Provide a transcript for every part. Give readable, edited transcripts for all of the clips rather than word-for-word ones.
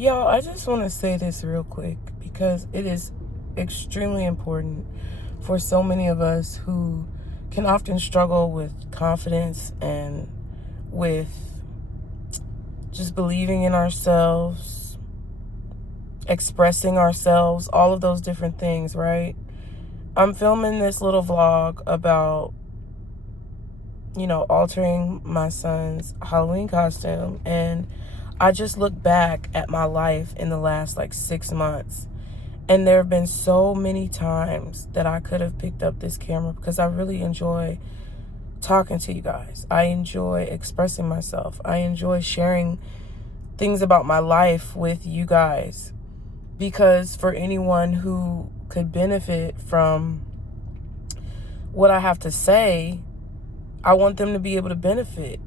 Y'all, I just want to say this real quick because it is extremely important for so many of us who can often struggle with confidence and with just believing in ourselves, expressing ourselves, all of those different things, right? I'm filming this little vlog about, altering my son's Halloween costume, and I just look back at my life in the last 6 months, and there have been so many times that I could have picked up this camera because I really enjoy talking to you guys. I enjoy expressing myself. I enjoy sharing things about my life with you guys, because for anyone who could benefit from what I have to say, I want them to be able to benefit.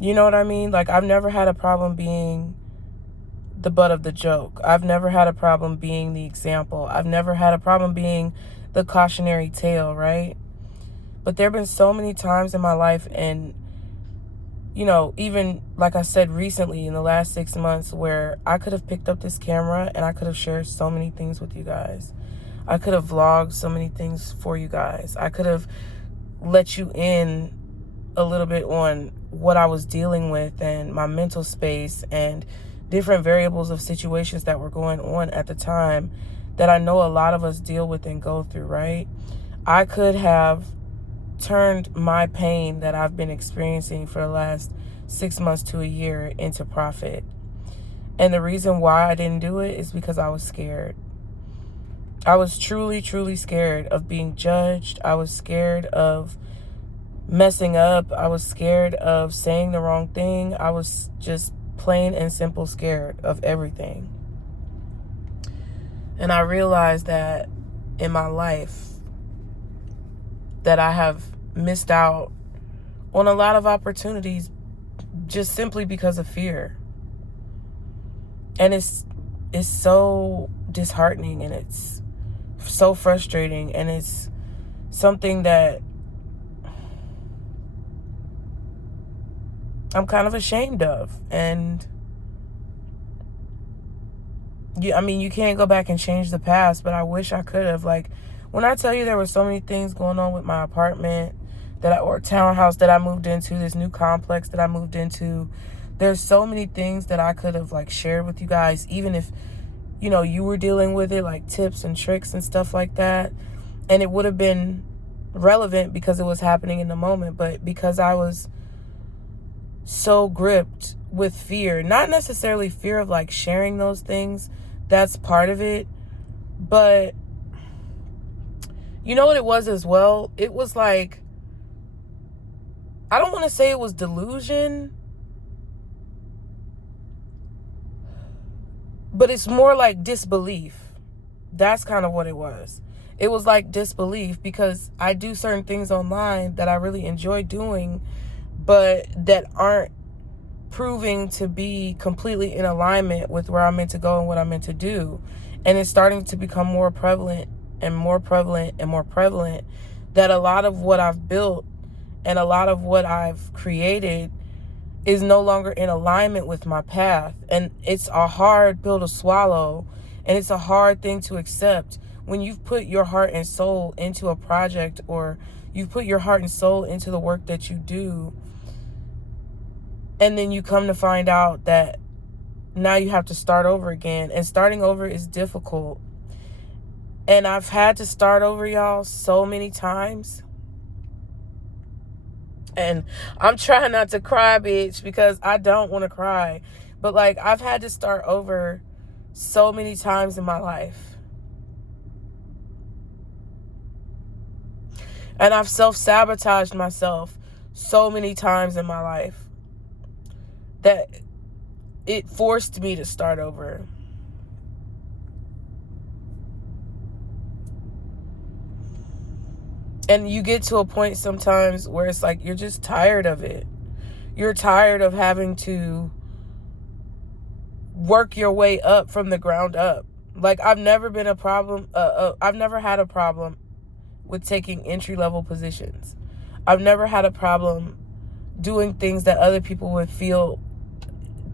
You know what I mean? I've never had a problem being the butt of the joke. I've never had a problem being the example. I've never had a problem being the cautionary tale, right? But there have been so many times in my life, and, even like I said recently in the last 6 months, where I could have picked up this camera and I could have shared so many things with you guys. I could have vlogged so many things for you guys. I could have let you in a little bit on what I was dealing with and my mental space and different variables of situations that were going on at the time that I know a lot of us deal with and go through, right? I could have turned my pain that I've been experiencing for the last 6 months to a year into profit. And the reason why I didn't do it is because I was scared. I was truly, truly scared of being judged. I was scared of messing up. I was scared of saying the wrong thing. I was just plain and simple scared of everything. And I realized that in my life that I have missed out on a lot of opportunities just simply because of fear. And it's so disheartening, and it's so frustrating, and it's something that I'm kind of ashamed of. And you can't go back and change the past, but I wish I could have. When I tell you there were so many things going on with my apartment or townhouse that I moved into, this new complex that I moved into, there's so many things that I could have shared with you guys, even if you were dealing with it, tips and tricks and stuff like that, and it would have been relevant because it was happening in the moment. But because I was so gripped with fear, not necessarily fear of sharing those things, that's part of it, but you know what it was as well? It was I don't want to say it was delusion, but it's more like disbelief. That's kind of what it was. It was disbelief, because I do certain things online that I really enjoy doing, but that aren't proving to be completely in alignment with where I'm meant to go and what I'm meant to do. And it's starting to become more prevalent and more prevalent and more prevalent that a lot of what I've built and a lot of what I've created is no longer in alignment with my path. And it's a hard pill to swallow, and it's a hard thing to accept when you've put your heart and soul into a project, or you've put your heart and soul into the work that you do, and then you come to find out that now you have to start over again. And starting over is difficult. And I've had to start over, y'all, so many times. And I'm trying not to cry, bitch, because I don't want to cry. But I've had to start over so many times in my life. And I've self-sabotaged myself so many times in my life that it forced me to start over. And you get to a point sometimes where it's you're just tired of it. You're tired of having to work your way up from the ground up. I've never had a problem with taking entry-level positions. I've never had a problem doing things that other people would feel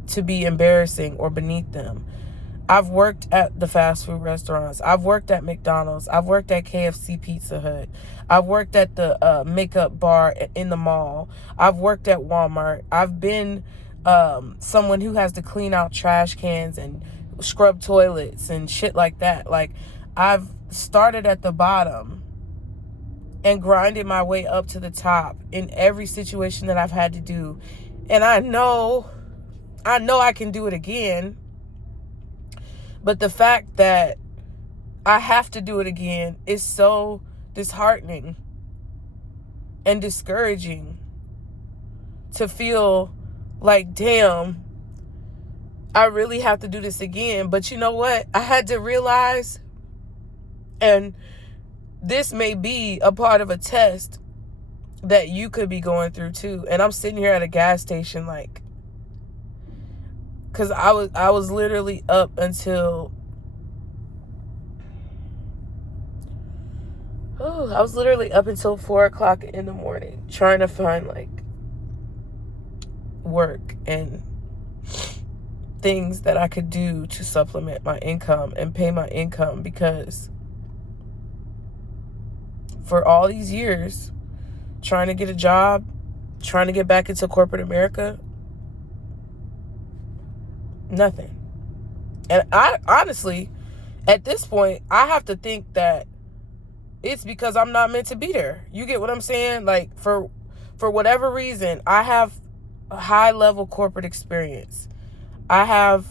to be embarrassing or beneath them. I've worked at the fast food restaurants. I've worked at McDonald's. I've worked at KFC Pizza Hut. I've worked at the makeup bar in the mall. I've worked at Walmart. I've been someone who has to clean out trash cans and scrub toilets and shit like that. Like, I've started at the bottom and grinded my way up to the top in every situation that I've had to do. And I know I can do it again. But the fact that I have to do it again is so disheartening and discouraging, to feel like, damn, I really have to do this again. But you know what? I had to realize, and this may be a part of a test that you could be going through too. And I'm sitting here at a gas station, like, because I was literally up until, I was literally up until 4 o'clock in the morning trying to find, like, work and things that I could do to supplement my income and pay my income, because for all these years trying to get a job, trying to get back into corporate America, nothing. And I honestly, at this point, I have to think that it's because I'm not meant to be there. You get what I'm saying? Like, for whatever reason, I have a high level corporate experience. I have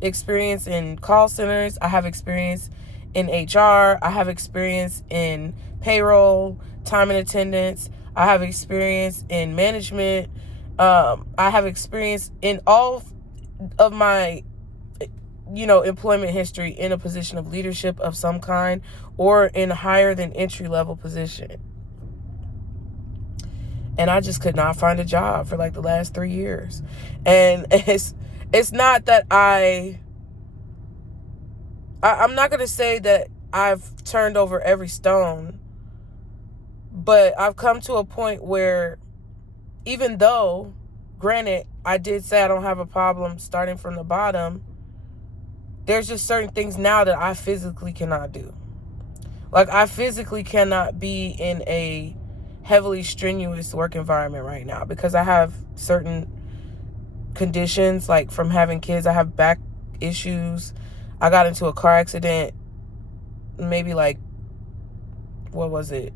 experience in call centers. I have experience in HR. I have experience in payroll, time and attendance. I have experience in management. I have experience in all of my, employment history in a position of leadership of some kind, or in a higher than entry level position. And I just could not find a job for like the last 3 years. And it's not that I'm not going to say that I've turned over every stone, but I've come to a point where, even though, granted, I did say I don't have a problem starting from the bottom, there's just certain things now that I physically cannot do. Like, I physically cannot be in a heavily strenuous work environment right now because I have certain conditions, like from having kids. I have back issues. I got into a car accident maybe like, what was it?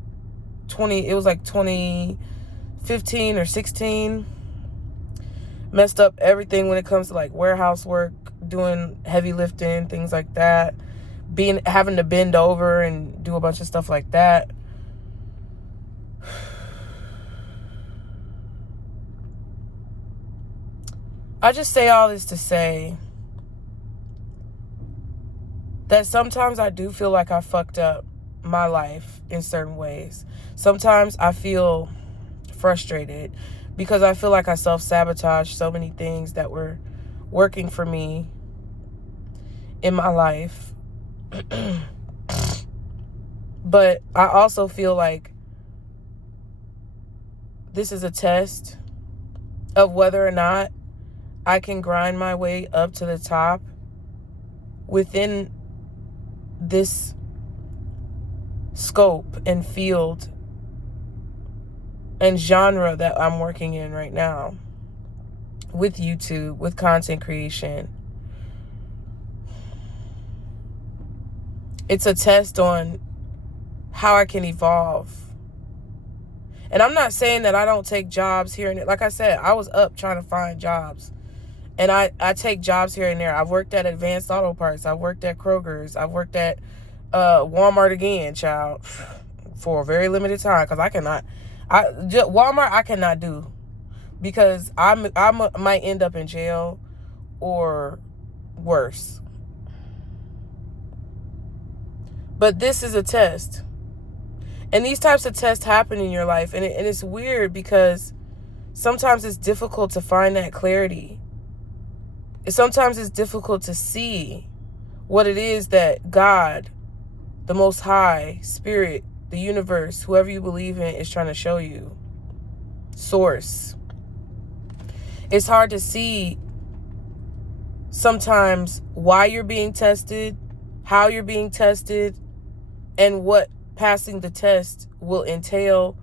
It was like 2015 or 16. Messed up everything when it comes to like warehouse work, doing heavy lifting, things like that. Having to bend over and do a bunch of stuff like that. I just say all this to say that sometimes I do feel like I fucked up my life in certain ways. Sometimes I feel frustrated because I feel like I self-sabotaged so many things that were working for me in my life. But I also feel like this is a test of whether or not I can grind my way up to the top within this scope and field and genre that I'm working in right now, with YouTube, with content creation. It's a test on how I can evolve. And I'm not saying that I don't take jobs here and there. Like I said, I was up trying to find jobs. And I take jobs here and there. I've worked at Advanced Auto Parts. I've worked at Kroger's. I've worked at Walmart again, child, for a very limited time. Because Walmart I cannot do. Because I might end up in jail or worse. But this is a test. And these types of tests happen in your life. And it's weird because sometimes it's difficult to find that clarity. Sometimes it's difficult to see what it is that God, the Most High, Spirit, the universe, whoever you believe in, is trying to show you. Source. It's hard to see sometimes why you're being tested, how you're being tested, and what passing the test will entail,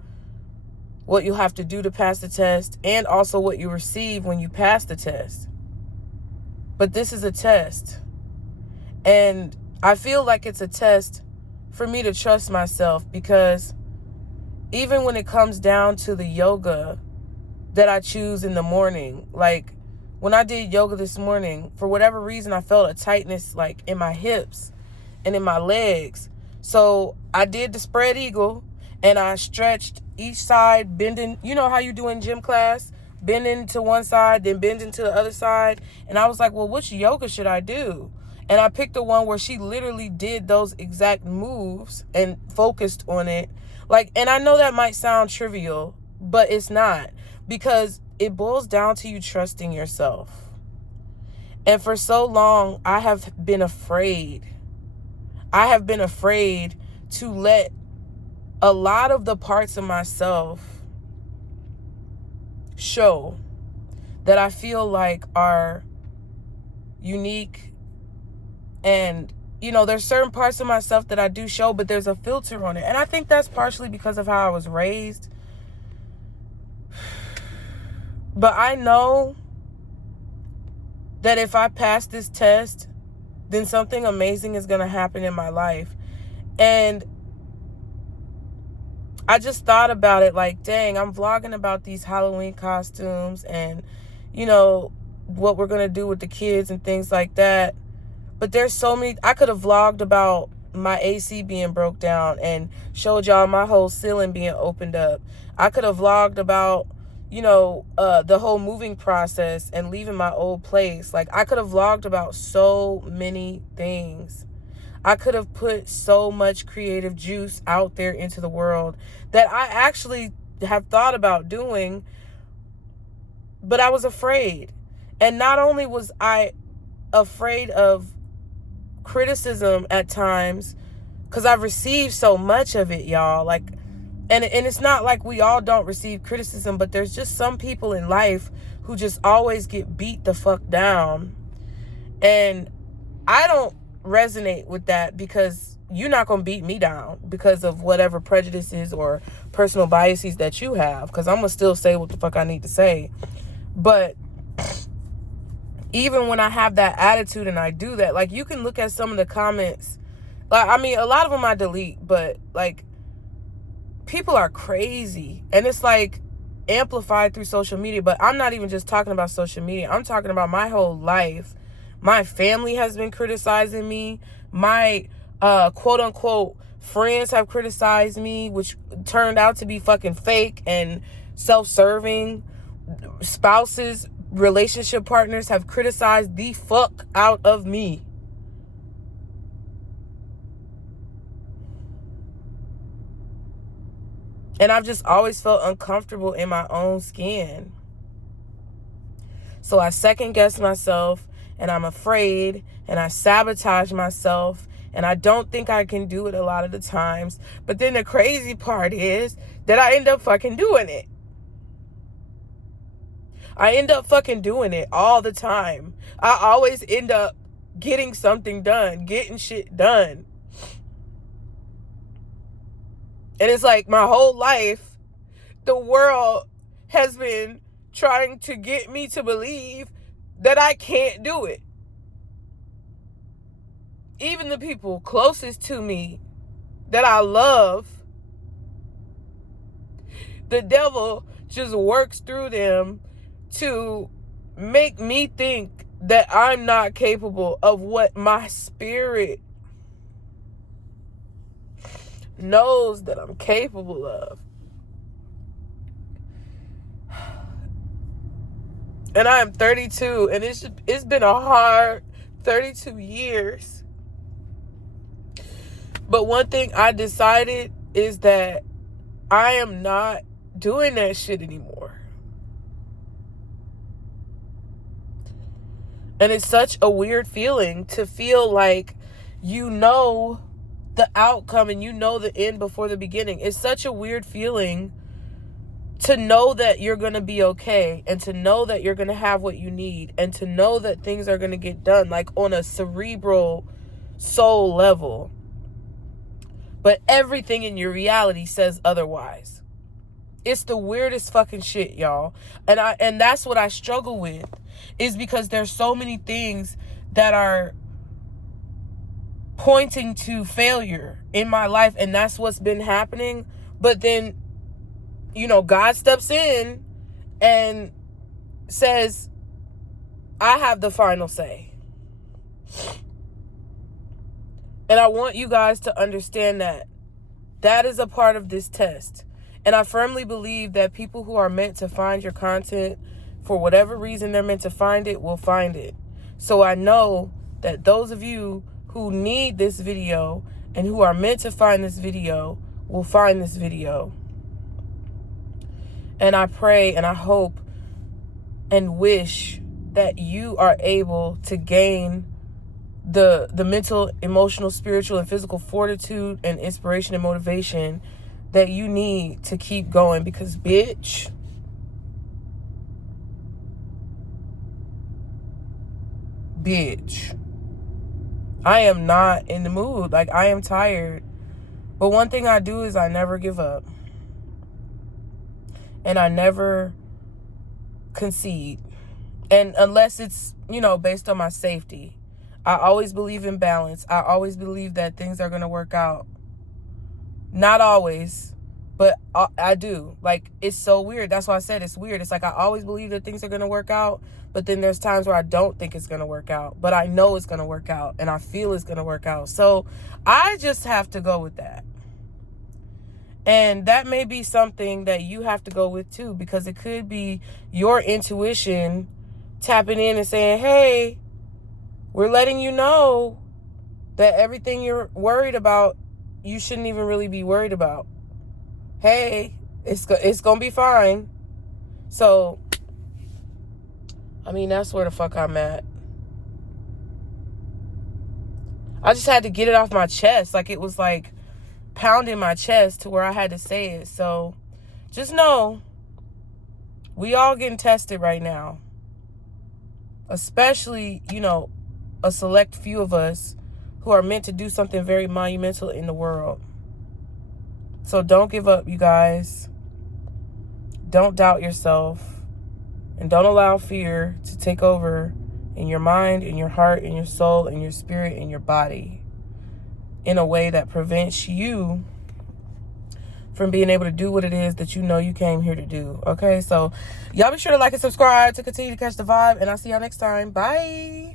what you'll have to do to pass the test, and also what you receive when you pass the test. But this is a test. And I feel like it's a test for me to trust myself, because even when it comes down to the yoga that I choose in the morning, like when I did yoga this morning, for whatever reason, I felt a tightness like in my hips and in my legs. So I did the spread eagle and I stretched each side, bending, you know how you do in gym class, bending to one side, then bending to the other side. And I was like, well, which yoga should I do? And I picked the one where she literally did those exact moves and focused on it. Like, and I know that might sound trivial, but it's not, because it boils down to you trusting yourself. And for so long, I have been afraid. I have been afraid to let a lot of the parts of myself show that I feel like are unique. And, you know, there's certain parts of myself that I do show, but there's a filter on it. And I think that's partially because of how I was raised. But I know that if I pass this test, then something amazing is going to happen in my life. And I just thought about it like, dang, I'm vlogging about these Halloween costumes and, you know, what we're going to do with the kids and things like that. But there's so many, I could have vlogged about my AC being broke down and showed y'all my whole ceiling being opened up. I could have vlogged about, you know, the whole moving process and leaving my old place. Like, I could have vlogged about so many things. I could have put so much creative juice out there into the world that I actually have thought about doing, but I was afraid. And not only was I afraid of criticism at times, because I've received so much of it, y'all. Like, and it's not like we all don't receive criticism, but there's just some people in life who just always get beat the fuck down. And I don't resonate with that, because you're not going to beat me down because of whatever prejudices or personal biases that you have, because I'm going to still say what the fuck I need to say. But even when I have that attitude and I do that, like, you can look at some of the comments. Like, I mean, a lot of them I delete, but like, people are crazy, and it's like amplified through social media. But I'm not even just talking about social media. I'm talking about my whole life. My family has been criticizing me. My quote unquote friends have criticized me, which turned out to be fucking fake and self-serving. Spouses, relationship partners have criticized the fuck out of me. And I've just always felt uncomfortable in my own skin. So I second guess myself, and I'm afraid, and I sabotage myself, and I don't think I can do it a lot of the times. But then the crazy part is that I end up fucking doing it. I end up fucking doing it all the time. I always end up getting something done, getting shit done. And it's like my whole life, the world has been trying to get me to believe that I can't do it. Even the people closest to me that I love, the devil just works through them to make me think that I'm not capable of what my spirit knows that I'm capable of. And I am 32, and it's been a hard 32 years. But one thing I decided is that I am not doing that shit anymore. And it's such a weird feeling to feel like you know the outcome and you know the end before the beginning. It's such a weird feeling to know that you're going to be okay, and to know that you're going to have what you need, and to know that things are going to get done, like on a cerebral soul level. But everything in your reality says otherwise. It's the weirdest fucking shit, y'all. And that's what I struggle with, is because there's so many things that are pointing to failure in my life, and that's what's been happening. But then, God steps in and says, I have the final say. And I want you guys to understand that that is a part of this test. And I firmly believe that people who are meant to find your content, for whatever reason they're meant to find it, will find it. So I know that those of you who need this video and who are meant to find this video will find this video. And I pray and I hope and wish that you are able to gain the mental, emotional, spiritual, and physical fortitude and inspiration and motivation that you need to keep going. Because, bitch, I am not in the mood. Like, I am tired. But one thing I do is I never give up. And I never concede. And unless it's, based on my safety. I always believe in balance. I always believe that things are going to work out. Not always, but I do. Like, it's so weird. That's why I said it's weird. It's like I always believe that things are going to work out, but then there's times where I don't think it's going to work out. But I know it's going to work out, and I feel it's going to work out. So I just have to go with that. And that may be something that you have to go with too, because it could be your intuition tapping in and saying, hey, we're letting you know that everything you're worried about, you shouldn't even really be worried about. Hey, it's going to be fine. So, that's where the fuck I'm at. I just had to get it off my chest. Like, it was like pounding my chest to where I had to say it. So, just know, we all getting tested right now. Especially, a select few of us who are meant to do something very monumental in the world. So don't give up, you guys. Don't doubt yourself. And don't allow fear to take over in your mind, in your heart, in your soul, in your spirit, in your body, in a way that prevents you from being able to do what it is that you came here to do. Okay, so y'all be sure to like and subscribe to continue to catch the vibe. And I'll see y'all next time. Bye.